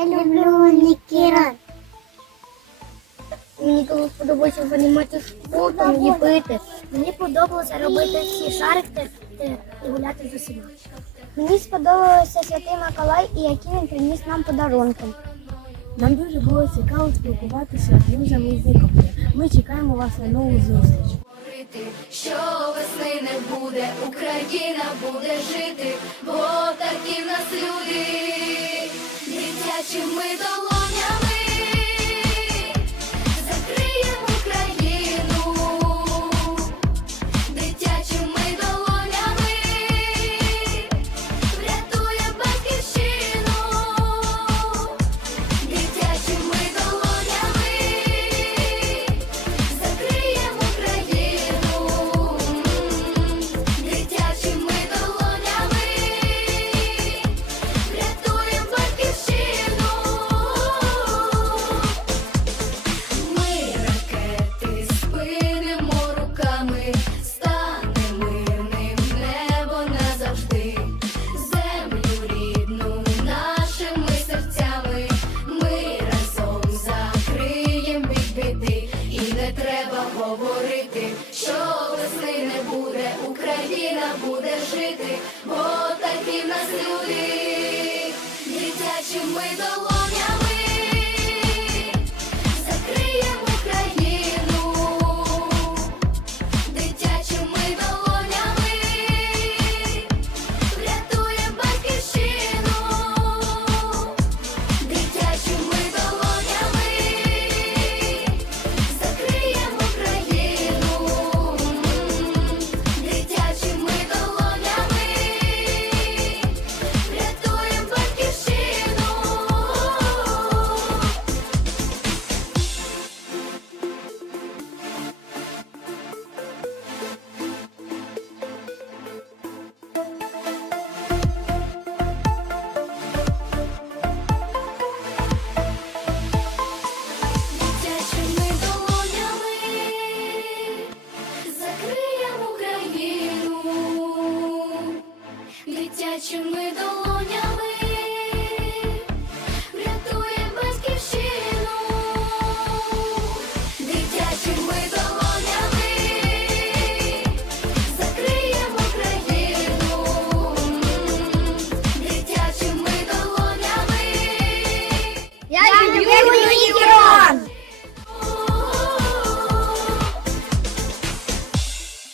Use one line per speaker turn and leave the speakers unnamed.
Я люблю лікіра. Мені коли сподобалося займатися спортом, ліпити.
Мені подобалося робити всі шарики і гуляти з усіма.
Мені сподобався святий Миколай і які він приніс нам подарунки.
Нам дуже було цікаво спілкуватися з друзями і знайомими. Ми чекаємо вас на нову зустріч.
Що весни не буде, Україна буде жити, бо такі в нас люди дитячими долонями говорити, що весни не буде, Україна буде жити, бо такі в нас люди, дитячими долонями. гарячими долонями.